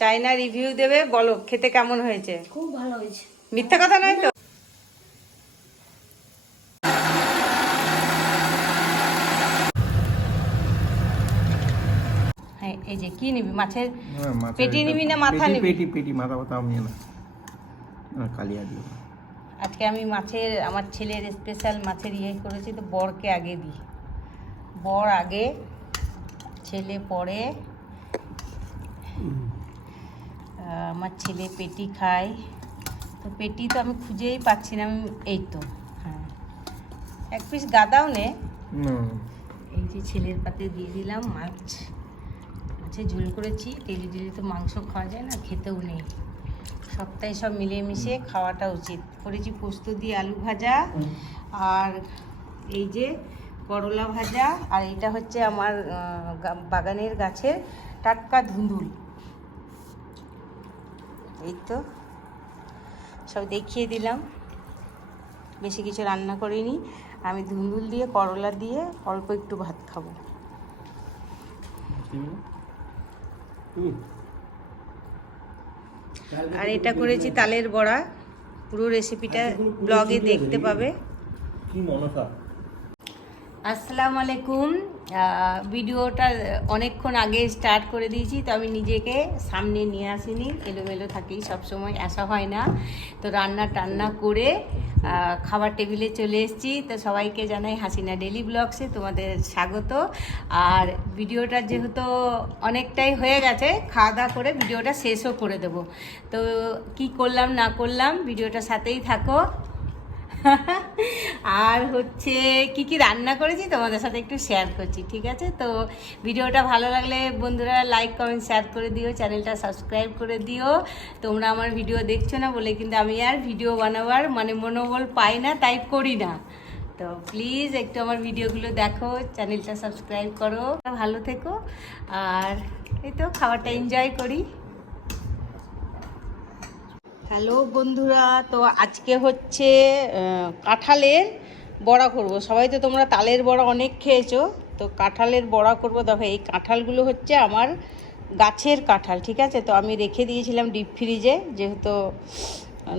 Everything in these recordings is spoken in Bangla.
চায়না রিভিউ দেবে বলো খেতে কেমন হয়েছে? খুব ভালো হয়েছে। মিথ্যা কথা নয় তো? হ্যাঁ এই যে কি নিবি? মাছের হ্যাঁ, পেটি নিবি না মাথা নিবি? পেটি পেটি মাথা মাথা আমি না। না, কালিয়া দিও আজকে আমি মাছের আমার ছেলের স্পেশাল মাছের ইয়ে করেছি তো বরকে আগে দিই। বর আগে ছেলে পরে আমার ছেলে পেটি খায়। তো পেটি তো আমি খুঁজেই পাচ্ছি না আমি এই তো হ্যাঁ। এক পিস গাদাও নে। এই যে ছেলের পাতে দিয়ে দিলাম মাছ। মাছের ঝোল করেছি ডেলি ডেলি তো মাংস খাওয়া যায় না খেতেও নেই। সপ্তাহে সব মিলিয়ে মিশিয়ে খাওয়াটা উচিত। করেছি পোস্ত দিয়ে আলু ভাজা আর এই যে করলা ভাজা আর এটা হচ্ছে আমার বাগানের গাছের টাটকা ধুন্দুল। এই তো। সব দেখিয়ে দিলাম। বেশি কিছু রান্না করিনি। আমি ধুন্দুল দিয়ে করলা দিয়ে অল্প একটু ভাত খাব। আর এটা করেছি তালের বড়া। পুরো রেসিপিটা ব্লগে দেখতে পাবে। কি মনসা। আসসালামু আলাইকুম। ভিডিওটা অনেকক্ষণ আগে স্টার্ট করে দিয়েছি, তো আমি নিজেকে সামনে নিয়ে আসিনি। এলোমেলো থাকি সবসময়, আসা হয় না। তো রান্না টান্না করে খাবার টেবিলে চলে এসেছি। তো সবাইকে জানাই হাসিনা ডেলি ব্লগসে তোমাদের স্বাগত। আর ভিডিওটা যেহেতু অনেকটাই হয়ে গেছে, খাওয়া দাওয়া করে ভিডিওটা শেষও করে দেবো। তো কি করলাম, না করলাম, ভিডিওটার সাথেই থাকো। আর হচ্ছে কি কি রান্না করেছি তোমাদের সাথে একটু শেয়ার করছি, ঠিক আছে? তো ভিডিওটা ভালো লাগলে বন্ধুরা লাইক কমেন্ট শেয়ার করে দিও চ্যানেলটা সাবস্ক্রাইব করে দিও। তোমরা আমার ভিডিও দেখছ না বলে কিন্তু আমি আর ভিডিও বানাবার মানে মনোবল পাই না তাই করি না। তো প্লিজ একটু আমার ভিডিওগুলো দেখো চ্যানেলটা সাবস্ক্রাইব করো। ভালো থেকো, আর এই তো খাবারটা এনজয় করি। হ্যালো বন্ধুরা, তো আজকে হচ্ছে কাঁঠালের বড়া করব। সবাই তো তোমরা তালের বড়া অনেক খেয়েছো, তো কাঁঠালের বড়া করব। দেখো, এই কাঁঠালগুলো হচ্ছে আমার গাছের কাঁঠাল, ঠিক আছে? তো আমি রেখে দিয়েছিলাম ডিপ ফ্রিজে, যেহেতু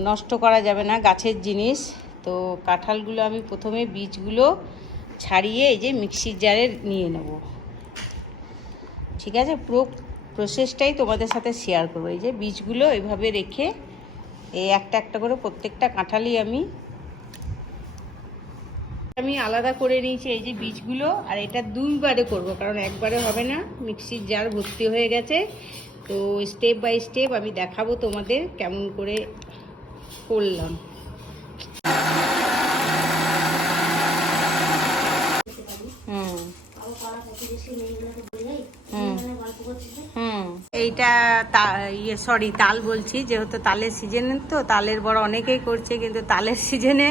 নষ্ট করা যাবে না গাছের জিনিস। তো কাঁঠালগুলো আমি প্রথমে বীজগুলো ছাড়িয়ে এই যে মিক্সির জারে নিয়ে নেব। ঠিক আছে? পুরো প্রসেসটাই তোমাদের সাথে শেয়ার করব। এই যে বীজগুলো এইভাবে রেখে এই একটা একটা করে প্রত্যেকটা কাঁঠালই আমি আমি আলাদা করে নিয়েছি এই যে বীজগুলো আর এটা দুইবারে করব কারণ একবারে হবে না মিক্সির জার ভর্তি হয়ে গেছে। তো স্টেপ বাই স্টেপ আমি দেখাবো তোমাদের কেমন করে করলাম। হুম। হুম। এইটা তা ইয়ে সরি তাল বলছি, যেহেতু তালের সিজনে তো, তালের বড়া অনেকেই করছে, কিন্তু তালের সিজনে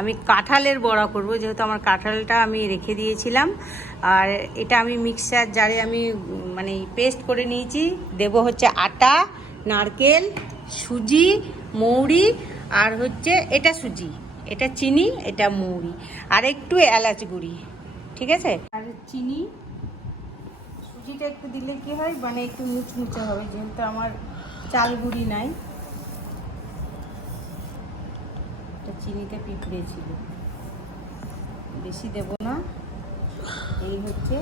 আমি কাঁঠালের বড়া করব, যেহেতু আমার কাঁঠালটা আমি রেখে দিয়েছিলাম। আর এটা আমি মিক্সার জারে আমি মানে পেস্ট করে নিয়েছি। দেব হচ্ছে আটা, নারকেল, সুজি, মৌরি, আর হচ্ছে এটা সুজি, এটা চিনি, এটা মৌরি, আর একটু এলাচ গুঁড়ি, ঠিক আছে? আর চিনি সুজিটা একটু দিলে কি হয়? মানে একটু মুচমুচে হবে যেহেতু আমার চাল গুঁড়ি নাই। এটা চিনিতে পিঁপড়ে ছিল। বেশি দেব না। এই হচ্ছে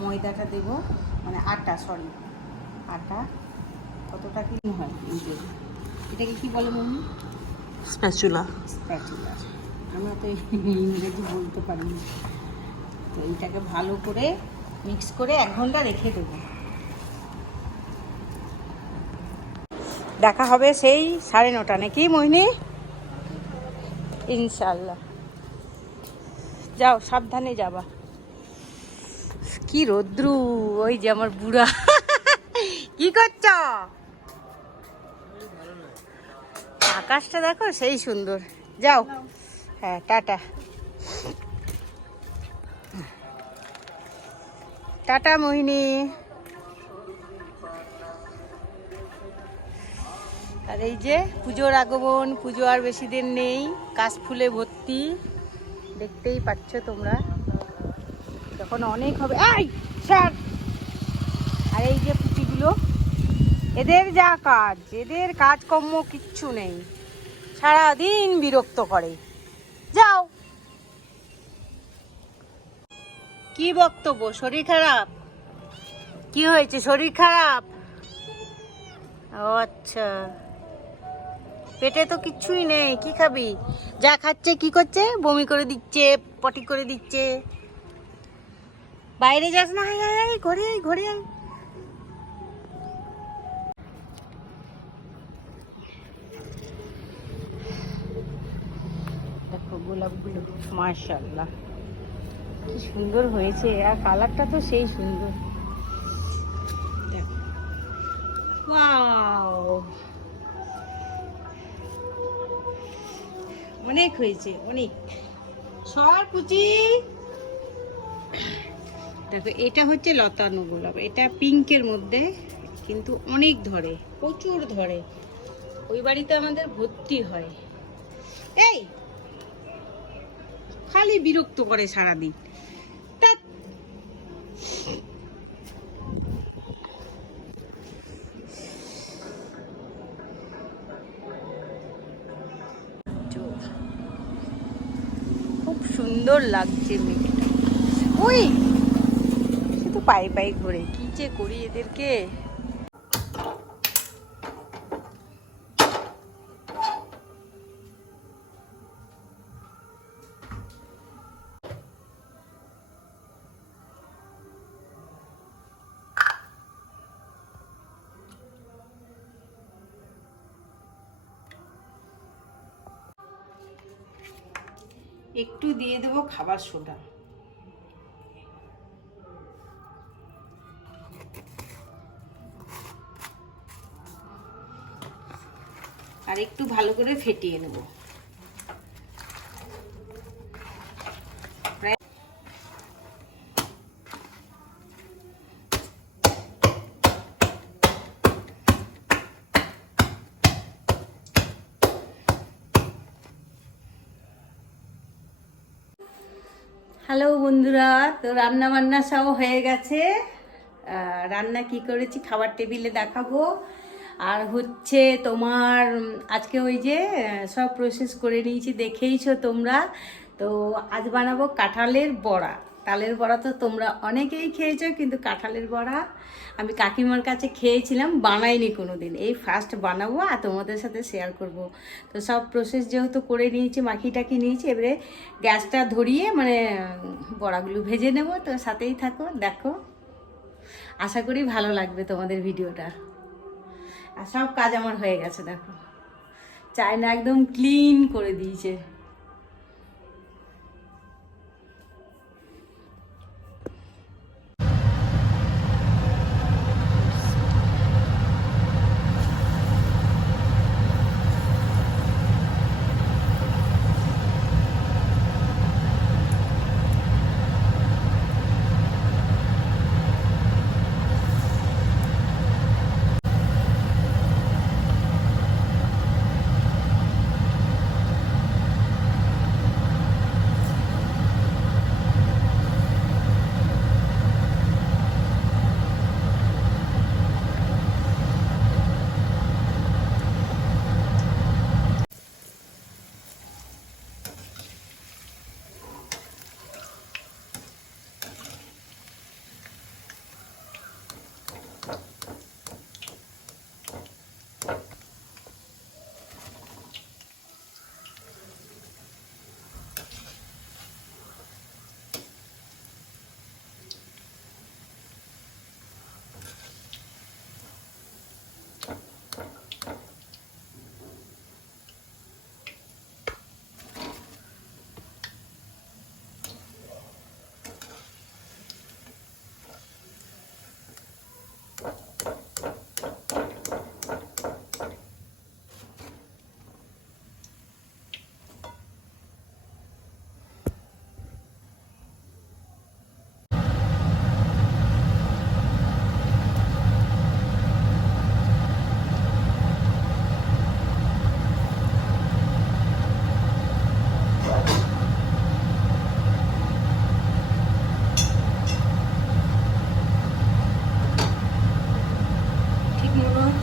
ময়দাটা দেব মানে আটা সরি আটা। কতটা কি হয়? এটাকে কি বলে মম্মি? স্প্যাচুলা। স্প্যাচুলা। আমরা তো ইংরেজি বলতে পারিনি তো এইটাকে ভালো করে মিক্স করে এক ঘণ্টা রেখে দেবো। দেখা হবে সেই সাড়ে নটা নাকি, মোহিনী? ইনশাল্লাহ যাও, সাবধানে যাবা। কি রোদ্রু, ওই যে আমার বুড়া। কি করছ? আকাশটা দেখো সেই সুন্দর। যাও। হ্যাঁ টাটা। টাটা, মোহিনী। আর এই যে পুজোর আগমন, পুজো আর বেশি দিন নেই, কাশ ফুলে ভর্তি। দেখতেই পাচ্ছ তোমরা। যখন অনেক হবে আর এই যে পুচিগুলো এদের যা কাজ, এদের কাজকর্ম কিচ্ছু নেই। সারাদিন বিরক্ত করে। যাও। কি বক্তব্য? শরীর খারাপ? কি হয়েছে? শরীর খারাপ? ও আচ্ছা। পেটে তো কিচ্ছুই নেই, কি খাবি? যা খাচ্ছে কি করছে? বমি করে দিচ্ছে, পটি করে দিচ্ছে। বাইরে যাস না, হাই হাই হাই ঘরে আয় ঘরে আয় দেখো গোলাপগুলো মার্শাল্লাহ কি সুন্দর হয়েছে, আর কালারটা তো সেই সুন্দর। অনেক হয়েছে, অনেক। সর কুচি। দেখো, এটা হচ্ছে লতানো গোলাপ এটা পিঙ্কের মধ্যে, কিন্তু অনেক ধরে, প্রচুর ধরে। ওই বাড়িতে আমাদের ভর্তি হয়। এই! খালি বিরক্ত করে সারাদিন। সুন্দর লাগছে মেঘটা ওই সে তো পায়ে পায়ে ঘুরে। কি যে করি এদেরকে? একটু দিয়ে দেবো খাবার সোডা। আর একটু ভালো করে ফেটিয়ে নেব। হ্যালো বন্ধুরা, তো রান্না বান্না সব হয়ে গেছে। রান্না কি করেছি খাবার টেবিলে দেখাবো। আর হচ্ছে তোমার আজকে ওই যে সব প্রসেস করে নিয়েছি, দেখেইছো তোমরা। তো আজ বানাবো কাঁঠালের বড়া। তালের বড়া তো তোমরা অনেকেই খেয়েছো, কিন্তু কাঁঠালের বড়া আমি কাকিমার কাছে খেয়েছিলাম, বানাইনি কোনো দিন এই ফার্স্ট বানাবো আর তোমাদের সাথে শেয়ার করব। তো সব প্রসেস যেহেতু করে নিয়েছি মাখি টাকি নিয়েছি, এবারে গ্যাসটা ধরিয়ে মানে বড়াগুলো ভেজে নেব। তো সাথেই থাকো, দেখো। আশা করি ভালো লাগবে তোমাদের ভিডিওটা। আর সব কাজ আমার হয়ে গেছে, দেখো। চায়না একদম ক্লিন করে দিয়েছে।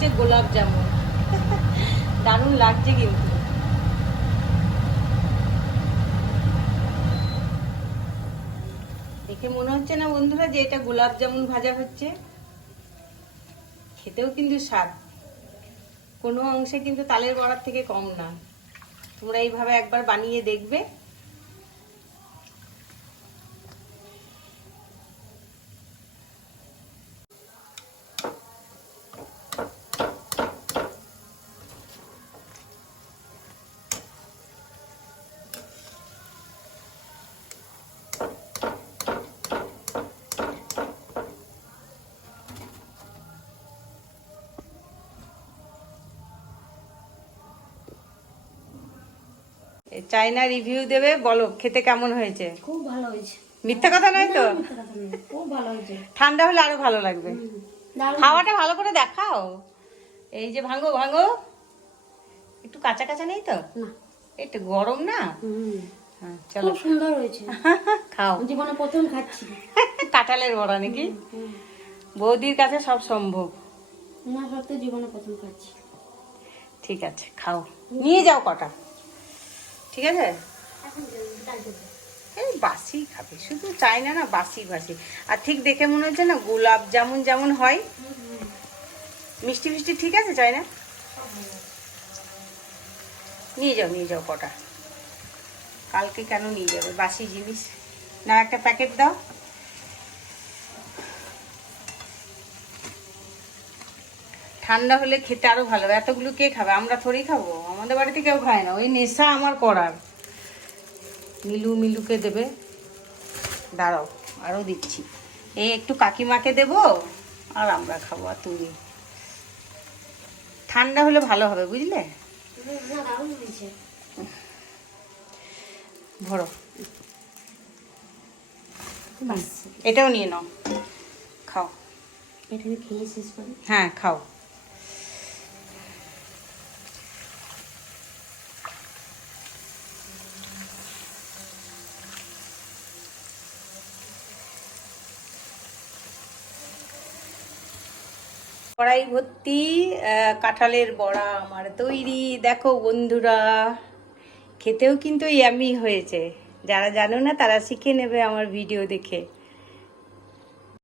হচ্ছে গোলাপ জামুন। দারুণ লাগছে কিন্তু। দেখে মনে হচ্ছে না বন্ধুরা যে এটা গোলাপ জামুন ভাজা হচ্ছে? খেতেও কিন্তু স্বাদ। কোনো অংশে কিন্তু তালের বড়ার থেকে কম না। তোমরা এইভাবে একবার বানিয়ে দেখবে। এ চায়না রিভিউ দেবে বলো খেতে কেমন হয়েছে? খুব ভালো হয়েছে। মিথ্যা কথা নয় তো? খুব ভালো হয়েছে। ঠান্ডা হলে আরও ভালো লাগবে। খাওয়াটা ভালো করে দেখাও। এই যে ভাঙো ভাঙো। একটু কাঁচা কাঁচা নেই তো? একটু গরম না? হ্যাঁ চলো। সুন্দর হয়েছে। খাও। জীবনে প্রথম খাচ্ছি। কাঁঠালের বড়া নাকি? বৌদির কাছে সব সম্ভব। না সত্যি জীবনে প্রথম খাচ্ছি। ঠিক আছে খাও। নিয়ে যাও কটা। ঠিক আছে? এই বাসি খাবে শুধু চাই না না বাসি বাসি। আর ঠিক দেখে মনে হচ্ছে না গোলাপ জামুন যেমন হয়। মিষ্টি মিষ্টি ঠিক আছে চাই না? নিয়ে যাও নিয়ে যাও কটা। কালকে কেন নিয়ে যাবে? বাসি জিনিস। না একটা প্যাকেট দাও। ঠান্ডা হলে খেতে আরও ভালো হবে। এতগুলো কে খাবে? আমরা থোড়ি খাব? আমাদের বাড়িতে কেউ খায় না। ওই নেশা আমার করার। মিলু মিলুকে দেবে। দাঁড়াও আরও দিচ্ছি। এই একটু কাকিমাকে দেবো আর আমরা খাব আর তুমি। ঠান্ডা হলে ভালো হবে বুঝলে? ভরো এটাও নিয়ে নাও। খাও। এটা খেয়ে শেষ করি। হ্যাঁ খাও। কড়াই ভর্তি কাঁঠালের বড়া আমার তৈরি। দেখো বন্ধুরা, খেতেও কিন্তু ইয়ামি হয়েছে। যারা জানো না, তারা শিখে নেবে আমার ভিডিও দেখে।